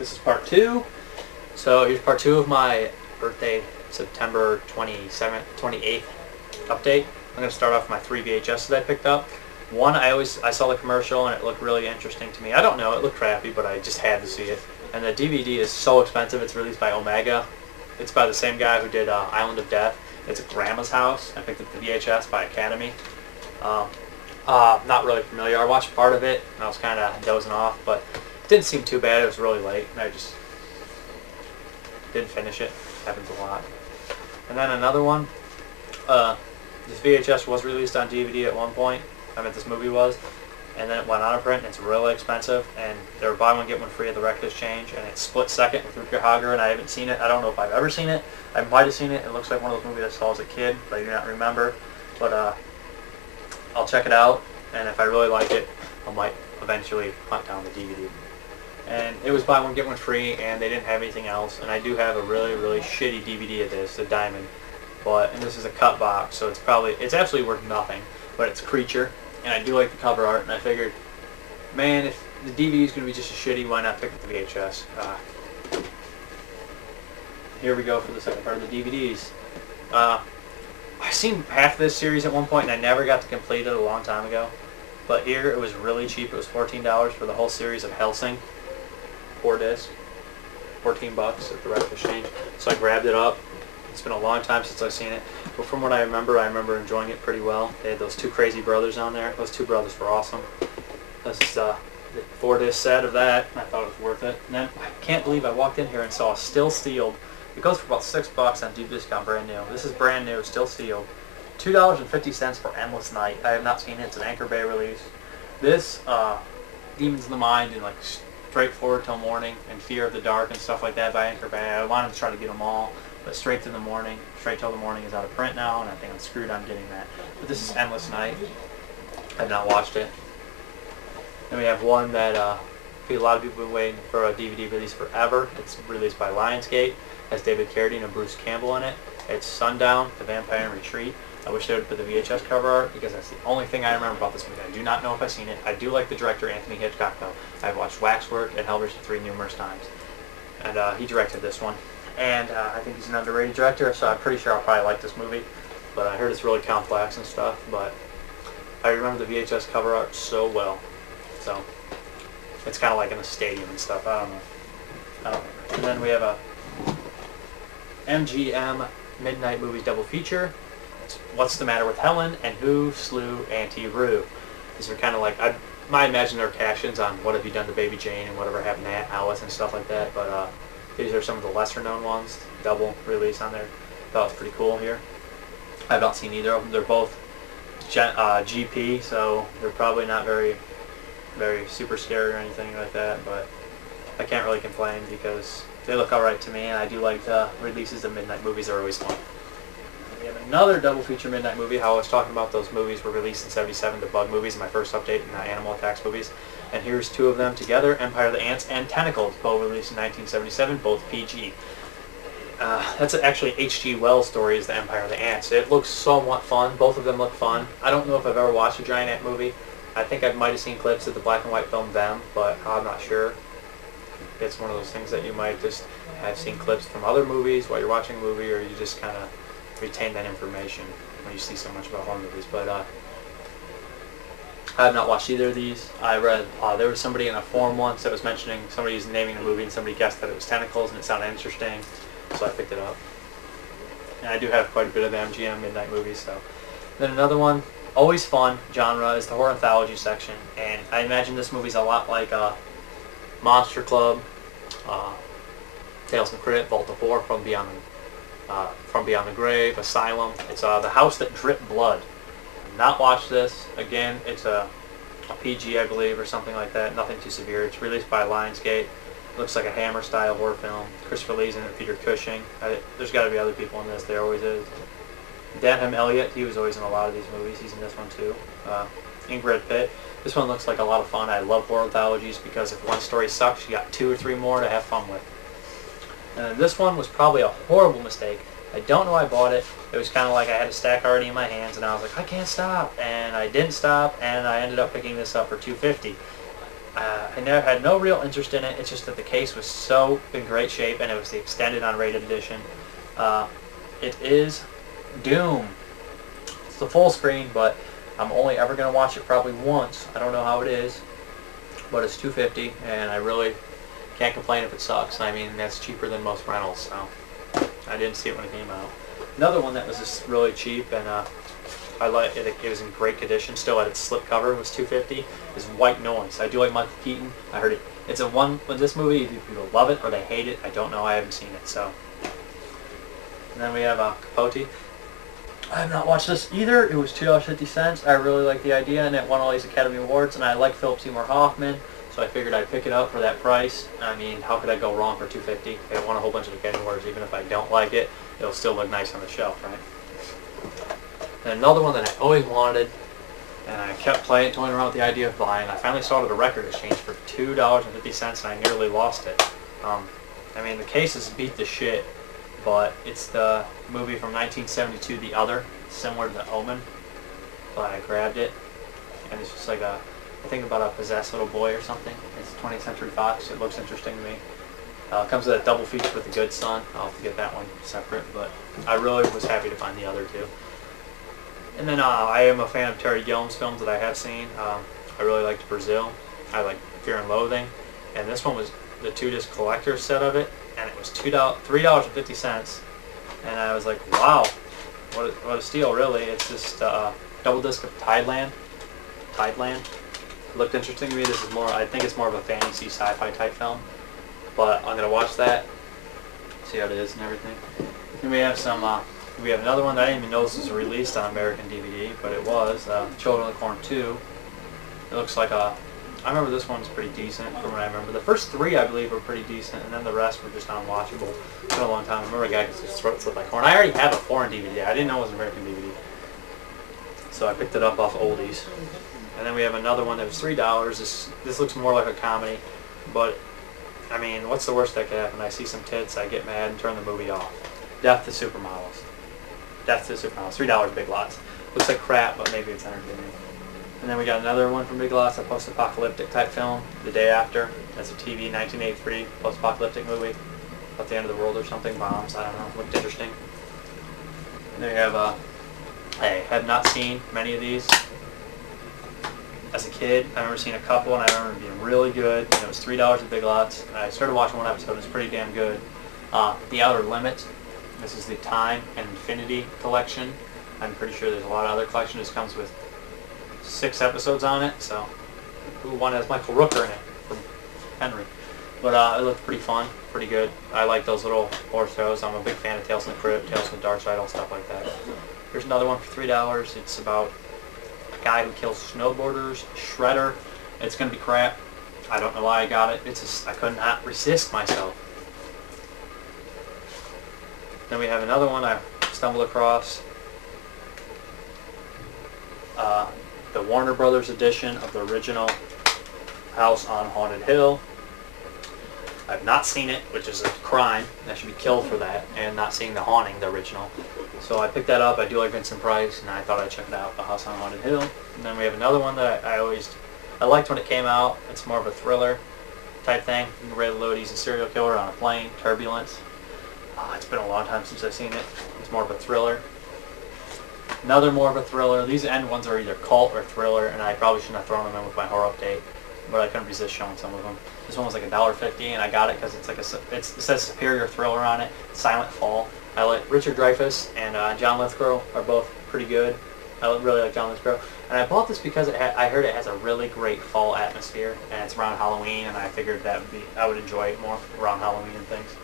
This is part 2. So here's part 2 of my birthday, September 27th, 28th update. I'm going to start off with my 3 VHS that I picked up. One, I saw the commercial and it looked really interesting to me. I don't know, it looked crappy, but I just had to see it. And the DVD is so expensive. It's released by Omega. It's by the same guy who did Island of Death. It's a Grandma's House. I picked up the VHS by Academy. Not really familiar. I watched part of it and I was kind of dozing off, but it didn't seem too bad. It was really late and I just didn't finish it. Happens a lot. And then another one. This VHS was released on DVD at one point. I mean, this movie was. And then it went out of print and it's really expensive. And they were buy one get one free at the Record Exchange. And it's split second with Rutger Hauer, and I haven't seen it. I don't know if I've ever seen it. I might have seen it. It looks like one of those movies I saw as a kid, but I do not remember. But I'll check it out, and if I really like it, I might eventually hunt down the DVD. And it was buy one get one free, and they didn't have anything else. And I do have a really, really shitty DVD of this, the Diamond. And this is a cut box, so it's actually worth nothing. But it's Creature, and I do like the cover art, and I figured, man, if the DVD is going to be just as shitty, why not pick up the VHS? Here we go for the second part of the DVDs. I've seen half of this series at one point, and I never got to complete it a long time ago. But here, it was really cheap. It was $14 for the whole series of Helsing. 4 discs. 14 bucks at the Record Exchange. So I grabbed it up. It's been a long time since I've seen it. But from what I remember enjoying it pretty well. They had those 2 crazy brothers on there. Those 2 brothers were awesome. This is the 4 disc set of that. I thought it was worth it. And then, I can't believe I walked in here and saw Still Sealed. It goes for about $6 on deep discount, brand new. This is brand new, still sealed. $2.50 for Endless Night. I have not seen it. It's an Anchor Bay release. This, Demons in the Mind and like Straightforward Till Morning and Fear of the Dark and stuff like that by Anchor Bay. I wanted to try to get them all, but Straight Till the Morning is out of print now, and I think I'm screwed on getting that. But this is Endless Night. I have not watched it. Then we have one that a lot of people have been waiting for a DVD release forever. It's released by Lionsgate. Has David Carradine and Bruce Campbell in it. It's Sundown, The Vampire in Retreat. I wish they would put the VHS cover art because that's the only thing I remember about this movie. I do not know if I've seen it. I do like the director, Anthony Hitchcock, though. I've watched Waxwork and Hellraiser 3 numerous times. And he directed this one. And I think he's an underrated director, so I'm pretty sure I'll probably like this movie. But I heard it's really complex and stuff, but I remember the VHS cover art so well. So it's kind of like in a stadium and stuff. I don't know. And then we have a MGM Midnight Movies double feature. It's What's the Matter with Helen and Who Slew Auntie Rue. These are kind of like, I might imagine they're cash-ins on What Have You Done to Baby Jane and Whatever Happened to Aunt Alice and stuff like that, but these are some of the lesser known ones, double release on there. That was pretty cool here. I've not seen either of them. They're both GP, so they're probably not very super scary or anything like that, but I can't really complain because they look alright to me, and I do like the releases of midnight movies. Are always fun. We have another double feature midnight movie. How I was talking about those movies were released in '77, the Bug movies, in my first update, and the Animal Attacks movies. And here's 2 of them together: Empire of the Ants and Tentacles, both released in 1977, both PG. That's actually H.G. Wells' story, is the Empire of the Ants. It looks somewhat fun. Both of them look fun. I don't know if I've ever watched a giant ant movie. I think I might have seen clips of the black and white film Them, but I'm not sure. It's one of those things that you might just have seen clips from other movies while you're watching a movie, or you just kind of retain that information when you see so much about horror movies. But I have not watched either of these. I read, there was somebody in a forum once that was mentioning, somebody was naming a movie and somebody guessed that it was Tentacles, and it sounded interesting, so I picked it up. And I do have quite a bit of the MGM Midnight movies. So then another one, always fun genre, is the horror anthology section, and I imagine this movie's a lot like Monster Club, Tales from the Crypt, Vault of Horror, From Beyond the Grave, Asylum. It's The House That Dripped Blood. I've not watched this. Again, it's a PG, I believe, or something like that. Nothing too severe. It's released by Lionsgate. Looks like a Hammer-style horror film. Christopher Lee's in it, Peter Cushing. There's got to be other people in this. There always is. Denham Elliott, he was always in a lot of these movies. He's in this one too. Ingrid Pitt. This one looks like a lot of fun. I love horror anthologies because if one story sucks, you got 2 or 3 more to have fun with. And then this one was probably a horrible mistake. I don't know why I bought it. It was kind of like I had a stack already in my hands, and I was like, I can't stop. And I didn't stop, and I ended up picking this up for $2.50. I never had no real interest in it. It's just that the case was so in great shape, and it was the extended unrated edition. It is Doom. It's the full screen, but I'm only ever going to watch it probably once. I don't know how it is, but it's $2.50, and I really can't complain if it sucks. I mean, that's cheaper than most rentals, so I didn't see it when it came out. Another one that was just really cheap, and I like it. It was in great condition. Still had its slip cover. Was $2.50. Is White Noise. I do like Michael Keaton. I heard it. It's a one with this movie. Either people love it or they hate it. I don't know. I haven't seen it. So. And then we have Capote. I have not watched this either. It was $2.50. I really like the idea, and it won all these Academy Awards. And I like Philip Seymour Hoffman, so I figured I'd pick it up for that price. I mean, how could I go wrong for $2.50? It won a whole bunch of Academy Awards. Even if I don't like it, it'll still look nice on the shelf, right? And another one that I always wanted, and I kept toying around with the idea of buying. I finally saw it at a record exchange for $2.50, and I nearly lost it. I mean, the cases beat the shit, but it's the movie from 1972, The Other, similar to The Omen. But I grabbed it, and it's just like a thing about a possessed little boy or something. It's 20th Century Fox. It looks interesting to me. It comes with a double feature with The Good Son. I'll have to get that one separate, but I really was happy to find the other two. And then I am a fan of Terry Gilliam's films that I have seen. I really liked Brazil. I like Fear and Loathing. And this one was the 2-disc collector's set of it, and it was $3.50. And I was like, wow, what a steal, really. It's just double disc of Tideland. It looked interesting to me. This is more, I think it's more of a fantasy sci-fi type film. But I'm going to watch that, see how it is and everything. Then we have we have another one that I didn't even know this was released on American DVD, but it was, Children of the Corn 2. It looks like I remember this one's pretty decent from what I remember. The first 3, I believe, were pretty decent, and then the rest were just unwatchable for a long time. I remember a guy gets his throat slit by corn. I already have a foreign DVD. I didn't know it was an American DVD. So I picked it up off Oldies. And then we have another one that was $3. This looks more like a comedy, but, I mean, what's the worst that could happen? I see some tits, I get mad, and turn the movie off. Death to Supermodels. Death to Supermodels. $3 Big Lots. Looks like crap, but maybe it's entertaining. And then we got another one from Big Lots, a post-apocalyptic type film, The Day After. That's a TV 1983 post-apocalyptic movie about the end of the world or something. Bombs, I don't know. Looked interesting. And then we have, I have not seen many of these. As a kid, I remember seeing a couple, and I remember them being really good. And it was $3 at Big Lots. And I started watching one episode. It was pretty damn good. The Outer Limits. This is the Time and Infinity collection. I'm pretty sure there's a lot of other collections. This comes with 6 episodes on it. So, one has Michael Rooker in it from Henry. But it looked pretty fun, pretty good. I like those little horror shows. I'm a big fan of Tales from the Crypt, Tales from the Dark Side, all stuff like that. Here's another one for $3. It's about a guy who kills snowboarders, Shredder. It's gonna be crap. I don't know why I got it. It's just, I could not resist myself. Then we have another one I stumbled across. The Warner Brothers edition of the original House on Haunted Hill. I've not seen it, which is a crime. I should be killed for that, and not seeing The Haunting, the original. So I picked that up. I do like Vincent Price, and I thought I'd check it out, The House on Haunted Hill. And then we have another one that I liked when it came out. It's more of a thriller type thing. Ray Liotta's a serial killer on a plane, Turbulence. It's been a long time since I've seen it. It's more of a thriller. Another more of a thriller. These end ones are either cult or thriller, and I probably shouldn't have thrown them in with my horror update, but I couldn't resist showing some of them. This one was like $1.50, and I got it because it's like it says Superior Thriller on it. Silent Fall. I like Richard Dreyfuss and John Lithgow are both pretty good. I really like John Lithgow, and I bought this because I heard it has a really great fall atmosphere, and it's around Halloween, and I figured I would enjoy it more around Halloween and things.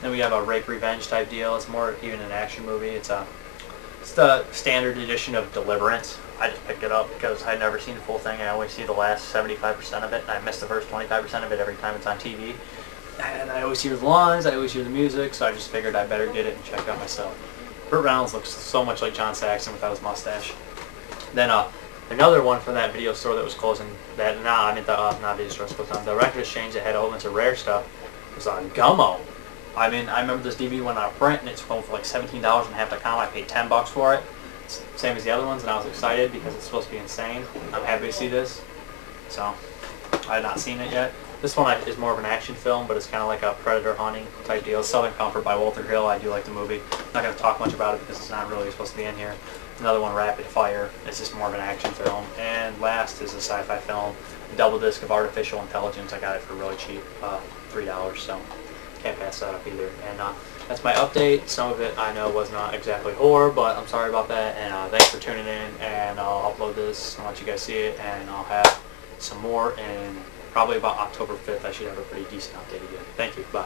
Then we have a rape revenge type deal. It's more even an action movie. It's the standard edition of Deliverance. I just picked it up because I'd never seen the full thing. I always see the last 75% of it, and I miss the first 25% of it every time it's on TV. And I always hear the lines, I always hear the music, so I just figured I better get it and check it out myself. Burt Reynolds looks so much like John Saxon without his mustache. Then another one from that video store that was closing, not video store, but the record exchange that had a whole bunch of rare stuff, was on Gummo. I mean, I remember this DVD went on print, and it's going for like $17 on half.com. I paid $10 for it. Same as the other ones, and I was excited because it's supposed to be insane. I'm happy to see this. So, I have not seen it yet. This one is more of an action film, but it's kind of like a predator hunting type deal. Southern Comfort by Walter Hill. I do like the movie. I'm not going to talk much about it because it's not really supposed to be in here. Another one, Rapid Fire. It's just more of an action film. And last is a sci-fi film, a double disc of Artificial Intelligence. I got it for really cheap, $3, so can't pass that up either. And that's my update. Some of it I know was not exactly horror, but I'm sorry about that. And thanks for tuning in. And I'll upload this and let you guys see it. And I'll have some more in probably about October 5th. I should have a pretty decent update again. Thank you. Bye.